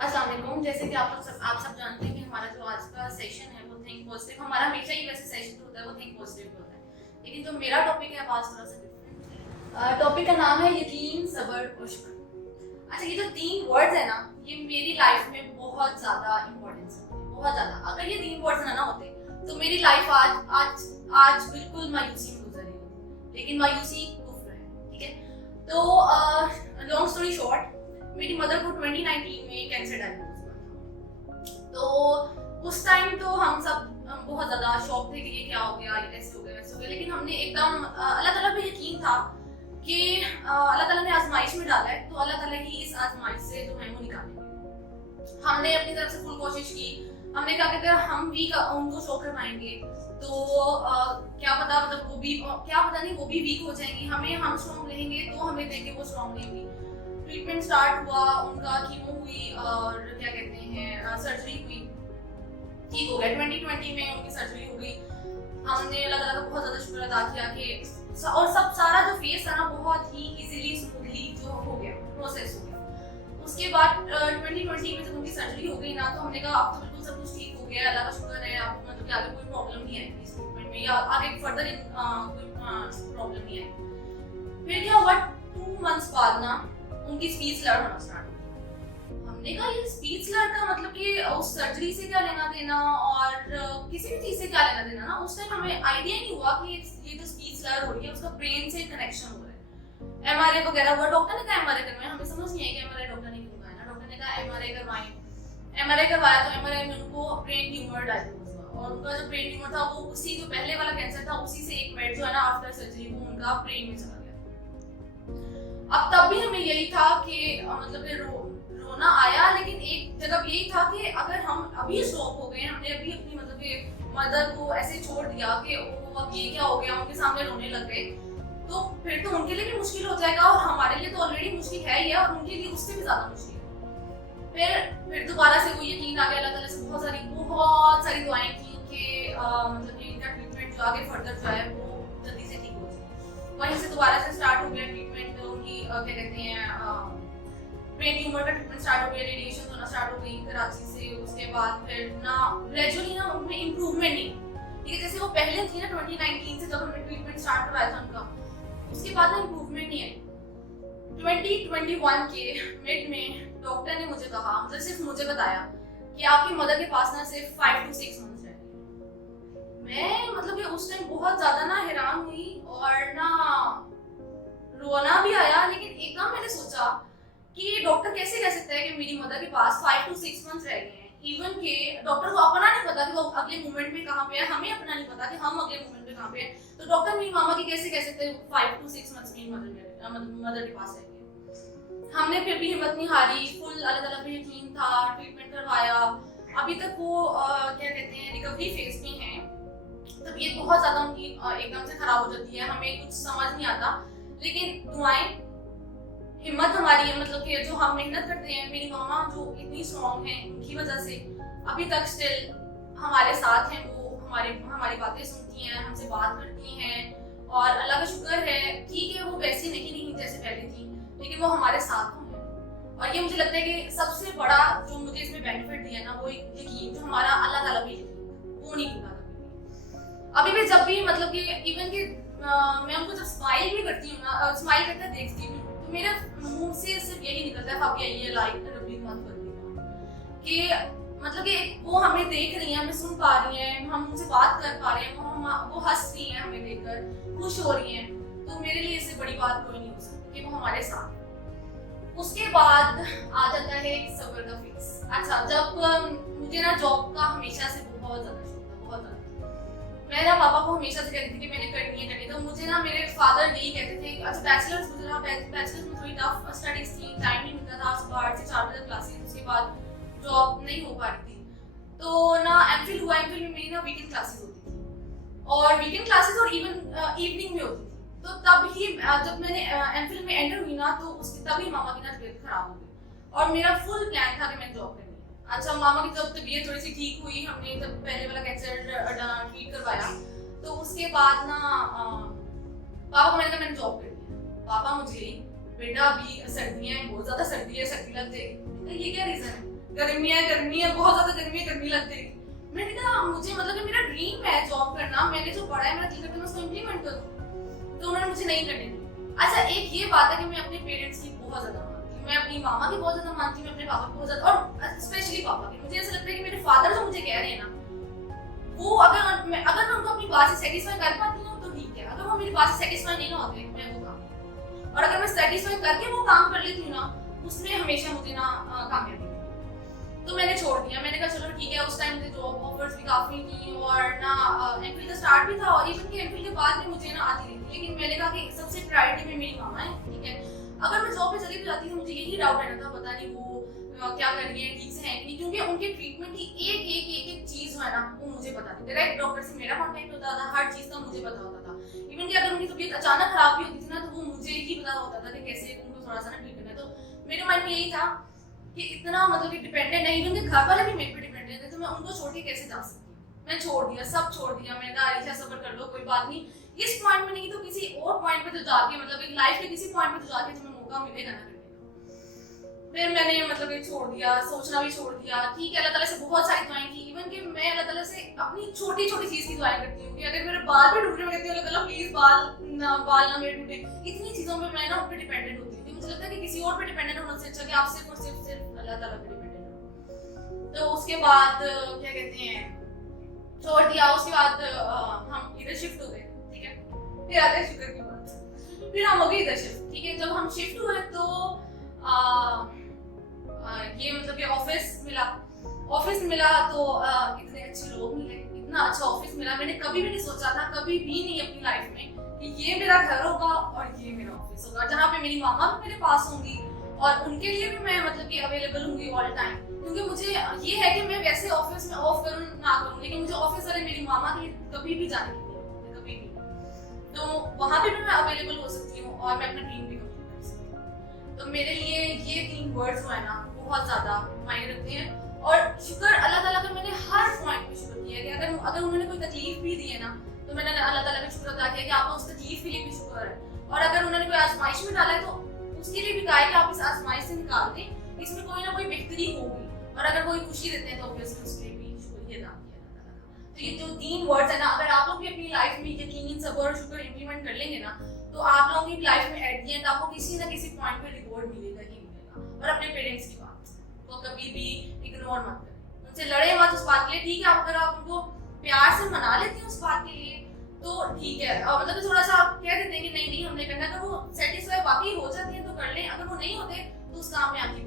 अस्सलाम वालेकुम। जैसे कि आप सब जानते हैं कि हमारा जो आज का सेशन है वो थिंक पॉजिटिव, हमारा हमेशा ही वैसे सेशन होता है वो थिंक पॉजिटिव होता है, लेकिन जो मेरा टॉपिक है आज थोड़ा सा डिफरेंट है। टॉपिक का नाम है यकीन, सब्र और शुक्र। अच्छा, ये जो 3 वर्ड्स है ना, ये मेरी लाइफ में बहुत ज्यादा इंपॉर्टेंस है, बहुत ज्यादा। अगर ये 3 वर्ड्स ना होते तो मेरी लाइफ आज आज आज बिल्कुल मायूसी में गुजर रही होती, लेकिन मायूसी कुफ्र है, ठीक है। तो लॉन्ग स्टोरी शॉर्ट, मेरी मदर को 2019 में कैंसर डायग्नोज हुआ था। तो उस टाइम तो हम सब बहुत ज्यादा शॉक थे कि ये क्या हो गया, ये ऐसे हो गया वैसे हो गया, लेकिन हमने एकदम अल्लाह ताला पे यकीन था कि अल्लाह ताला ने आजमाइश में डाला है तो अल्लाह ताला ही इस आजमाइश से जो है वो निकालेंगे। हमने अपनी तरफ से फुल कोशिश की। हमने कहा कि अगर हम भी उनको शो करवाएंगे तो क्या पता, मतलब वो भी क्या पता नहीं वो भी वीक हो जाएंगी, हम स्ट्रॉन्ग रहेंगे तो हमें देंगे वो स्ट्रॉन्ग रहेंगी। ट्रीटमेंट स्टार्ट हुआ, उनका कीमो हुई और क्या कहते हैं सर्जरी हुई, ठीक हो गया। 2020 में उनकी सर्जरी हो गई। हमने अल्लाह ताला का बहुत ज़्यादा शुक्र अदा किया कि और सब सारा जो फेस था ना बहुत ही इजीली स्मूथली जो हो गया, प्रोसेस हो गया। उसके बाद 2020 में जब उनकी सर्जरी हो गई ना, तो हमने कहा अब तो बिल्कुल सब कुछ ठीक हो गया, अल्लाह का शुक्र है, अब मतलब कि आगे कोई प्रॉब्लम नहीं आएगी इस ट्रीटमेंट में या आगे फर्दर कोई प्रॉब्लम नहीं आएगी। फिर क्या हुआ, 2 मंथ्स बाद ना उनकी स्पीच लर्न होना स्टार्ट हुई। हमने कहा ये स्पीच लर्न का मतलब कि उस सर्जरी से क्या लेना देना और किसी भी चीज से क्या लेना देना ना, उस टाइम हमें आइडिया नहीं हुआ कि ये जो स्पीच लर्न हो रही है उसका ब्रेन से कनेक्शन हो रहा है। एमआरआई वगैरह हुआ, डॉक्टर ने कहा एमआरआई करवाएं, हमें समझ नहीं आई कि एमआरआई डॉक्टर ने क्यों कहा ना, डॉक्टर ने कहा एमआरआई करवाएं। एमआरआई करवाया तो एमआरआई में उनको ब्रेन ट्यूमर डायग्नोज हुआ और उनका जो ब्रेन ट्यूमर था वो उसी जो पहले वाला कैंसर था उसी से 1 मिनट जो है ना आफ्टर सर्जरी वो उनका ब्रेन में चला गया। अब तब भी हमें यही था कि मतलब रोना आया, लेकिन एक जगह यही था कि अगर हम अभी स्टॉप हो गए, हमने अभी अपनी मतलब कि मदर को ऐसे छोड़ दिया कि ओ अब ये क्या हो गया, उनके सामने रोने लग गए, तो फिर तो उनके लिए भी मुश्किल हो जाएगा और हमारे लिए तो ऑलरेडी मुश्किल है ही है और उनके लिए उससे भी ज्यादा मुश्किल है। फिर दोबारा से वो यकीन आ गया, अल्लाह ताला से बहुत सारी दुआएं की कि मतलब कि इनका ट्रीटमेंट जो आगे फर्दर जो है वो जल्दी से ठीक हो जाए। वहीं से दोबारा से स्टार्ट हो गया ट्रीटमेंट, उनकी क्या कहते हैं ब्रेन ट्यूमर का ट्रीटमेंट स्टार्ट हो गया, रेडिएशन होना स्टार्ट हो गई कराची से। उसके बाद फिर ना ग्रेजुअली ना उनमें इंप्रूवमेंट नहीं, ठीक है, जैसे वो पहले थी ना 2019 से जब हमने ट्रीटमेंट स्टार्ट करवाया था उनका, उसके बाद ना इंप्रूवमेंट नहीं है। 2021 के मिड में डॉक्टर ने मुझे कहा, मतलब सिर्फ मुझे बताया कि आपकी मदर के पास ना सिर्फ 5 to 6 मंथ्स है। मैं मतलब कि उस टाइम बहुत ज्यादा ना हैरान हुई और ना रोना भी आया, लेकिन एकदम मैंने सोचा कि डॉक्टर कैसे कह सकता है कि मेरी मदर के पास 5 to 6 मंथ्स रह गए हैं। इवन के डॉक्टर को अपना नहीं पता कि वो अगले मोमेंट में कहाँ पे है, हमें अपना नहीं पता कि हम अगले मोमेंट में कहाँ पे है, तो डॉक्टर मेरी मामा की कैसे कह सकते हैं 5 to 6 मंथ्स मेरी मदर के पास रहेंगे। हमने फिर भी हिम्मत नहीं हारी, फुल अल्लाह ताला पे यकीन था, ट्रीटमेंट करवाया। अभी तक वो क्या कहते हैं रिकवरी फेज में है, तबीयत बहुत ज्यादा उनकी एकदम से खराब हो जाती है, हमें कुछ समझ नहीं आता, लेकिन दुआएं हिम्मत हमारी है, मतलब कि जो हम मेहनत करते हैं, मेरी मामा जो इतनी स्ट्रॉन्ग है उनकी वजह से अभी तक स्टिल हमारे साथ हैं। वो हमारी बातें सुनती हैं, हमसे बात करती हैं और अल्लाह का शुक्र है, ठीक है वो वैसी नहीं जैसे पहले थी, लेकिन वो हमारे साथ हैं। और ये मुझे लगता है कि सबसे बड़ा जो मुझे इसमें बेनिफिट दिया ना वो एक यकीन, जो हमारा अल्लाह ताला पे यकीन, वो नहीं टूटा कभी। अभी भी जब भी मतलब कि इवन कि मैं उनको जब स्माइल भी करती हूँ ना, स्माइल करते देखती हूँ, तो मेरे मुंह से सिर्फ यही निकलता है भाभी ये लाइक रबी मत कर दी, कि मतलब कि वो हमें देख रही हैं, हमें सुन पा रही हैं, हम उनसे बात कर पा रहे हैं, वो हंस रही हैं हमें देखकर, खुश हो रही हैं, तो मेरे लिए इससे बड़ी बात कोई नहीं हो सकती कि वो हमारे साथ। उसके बाद आ जाता है सब्र का फेस। अच्छा, जब मुझे ना जॉब का हमेशा से बहुत ज्यादा शौक था, बहुत ज्यादा। मैं ना पापा को हमेशा से कहती थी कि मैंने करनी है, तो मुझे ना मेरे फादर यही कहते थे, अच्छा बैचलर्स में थोड़ी टफ स्टडीज थी, टाइम नहीं मिलता था, सुबह 8 से 4 बजे क्लासेस, उसके बाद जॉब नहीं हो पा रही थी। तो ना एमफिल हुआ, एमफिल में मेरी ना वीकेंड क्लासेस होती थी और वीकेंड क्लासेस और इवन इवनिंग में होती थी। तो तब ही जब मैंने एमफिल में एंटर हुई ना, तो उसकी तभी मामा की ना तबीयत खराब हो गई और मेरा फुल प्लान था कि मैं जॉब करनी है। अच्छा, मामा की जब तबीयत थोड़ी सी ठीक हुई, हमने जब पहले वाला कैंसर ट्रीट करवाया, तो उसके बाद ना पापा को मैंने कहा मैंने जॉब करनी है। पापा मुझे बेटा अभी सर्दियाँ हैं, बहुत ज्यादा सर्दी है, सर्दी लग जाएगी, ये क्या रीजन है? गर्मी है, बहुत ज्यादा गर्मी लग जाएगी। मैंने कहा मुझे मतलब कि मेरा ड्रीम है जॉब करना, मैंने जो पढ़ा है मेरा दिल करता है मैं उसको इम्प्लीमेंट करूँ, तो उन्होंने मुझे नहीं करने दी। अच्छा एक ये बात है कि मैं अपने पेरेंट्स की बहुत ज्यादा मानती हूँ, मैं अपनी मामा की बहुत ज्यादा मानती हूँ, मैं अपने पापा की बहुत ज्यादा, और स्पेशली पापा की। मुझे ऐसा लगता है कि मेरे फादर जो मुझे कह रहे हैं ना, वो अगर मैं उनको अपनी बात से सेटिस्फाई कर पाती हूँ तो ठीक है, अगर वो मेरी बात से सेटिस्फाई नहीं ना होते मैं वो काम, और अगर मैं सेटिस्फाई करके वो काम कर लेती हूँ ना, उसमें हमेशा मुझे ना कामयाबी। तो मैंने छोड़ दिया, मैंने कहा चलो ठीक है। उस टाइम मुझे जॉब ऑफर्स भी काफी थी और ना एमफिल का स्टार्ट भी था, और इवन कि एमफिल के बाद भी मुझे ना आती रही थी, लेकिन मैंने कहा कि सबसे प्रायोरिटी में मेरी मामा है, ठीक है। अगर मैं जॉब पे चली जाती तो मुझे यही डाउट रहना था, पता नहीं वो क्या कर रही है, ठीक से है कि नहीं, क्योंकि उनके ट्रीटमेंट की एक चीज है ना वो मुझे पता थी। डायरेक्ट डॉक्टर से मेरा कांटेक्ट होता था, हर चीज का मुझे पता होता था। इवन कि अगर उनकी तबीयत अचानक खराब भी होती थी ना, तो वो मुझे ही पता होता था कि कैसे उनको थोड़ा सा ना ठीक करना है। तो मेरे माइंड में यही था कि इतना मतलब कि डिपेंडेंट नहीं, इवन घर वाले भी मेरे पे डिपेंडेंट थे, तो मैं उनको छोड़ के कैसे जा सकती हूँ। मैं छोड़ दिया, सब छोड़ दिया। मैंने कहा आयशा सब्र कर लो, कोई बात नहीं, इस पॉइंट में नहीं तो किसी और पॉइंट पे तो जाके, मतलब एक लाइफ के किसी पॉइंट पे तो जाके तुम्हें मौका मिलेगा ना करने का। फिर मैंने मतलब ये छोड़ दिया, सोचना भी छोड़ दिया। ठीक है, अल्लाह ताला से बहुत सारी दुआएं की, इवन कि मैं अल्लाह ताला से अपनी छोटी छोटी चीज की दुआएं करती हूँ कि अगर मेरे बाल भी टूटे, मैं कहती हूँ अल्लाह ताला प्लीज बाल ना मेरे टूटे। इतनी चीजों में मैं ना उन पे डिपेंडेंट होती हूँ, मुझे लगता है कि किसी और पे डिपेंडेंट होने से अच्छा कि आप सिर्फ और सिर्फ अल्लाह ताला पे डिपेंडेंट हो। तो उसके बाद क्या कहते हैं, छोड़ दिया। उसके बाद हम इधर शिफ्ट हो गए, ठीक है। फिर आते हैं शुक्र की बात, फिर हम हो गए इधर शिफ्ट, ठीक है। जब हम शिफ्ट हुए तो ये मतलब कि ऑफिस मिला तो इतने अच्छे लोग मिले, इतना अच्छा ऑफिस मिला। मैंने कभी भी नहीं सोचा था, कभी भी नहीं अपनी लाइफ में, कि ये मेरा घर होगा और ये मेरा ऑफिस होगा, जहाँ पे मेरी मामा भी मेरे पास होंगी और उनके लिए भी मैं मतलब कि अवेलेबल होंगी ऑल टाइम। क्योंकि मुझे ये है कि मैं वैसे ऑफिस में ऑफ करूँ ना करूँ, लेकिन मुझे ऑफिस वाले मेरी मामा के लिए कभी भी जाने की जरूरत है, कभी भी। तो वहाँ पे भी मैं अवेलेबल हो सकती हूँ और मैं अपना ड्रीम भी कंप्लीट कर सकती हूँ। तो मेरे लिए ये 3 वर्ड्स जो है ना बहुत ज्यादा मायने रखते हैं। और शुक्र अल्लाह ताला का, मैंने हर पॉइंट पे शुक्र किया कि अगर उन्होंने कोई तकलीफ भी दी है ना, तो मैंने अल्लाह ताला का शुक्र अदा किया कि आपको उस तकलीफ के लिए भी शुक्र है। और अगर उन्होंने कोई आजमाइश में डाला है तो उसके लिए भी कहा है कि आप इस आजमाइश से निकाल दें, इसमें कोई ना कोई बेहतरी होगी। और अगर कोई खुशी देते हैं तो ऑब्वियसली उसके लिए भी शुक्रिया अदा किया अल्लाह ताला का। तो ये जो 3 वर्ड्स है ना, अगर आप लोग भी अपनी लाइफ में यकीन, सब्र और शुक्र इंप्लीमेंट कर लेंगे ना, तो आप लोगों की लाइफ में एट द एंड आपको किसी ना किसी पॉइंट पे रिवॉर्ड मिलेगा ही मिलेगा। और अपने पेरेंट्स की बात को कभी भी इग्नोर मत करें, उनसे लड़े मत उस बात के लिए, ठीक है। अगर आप उनको प्यार से मना लेते हैं उस बात के लिए तो ठीक है, मतलब थोड़ा सा आप कह देते हैं कि नहीं हमने करना, अगर वो सेटिस्फाई वाकई हो जाती है तो कर लें, अगर वो नहीं होते तो उस काम में आगे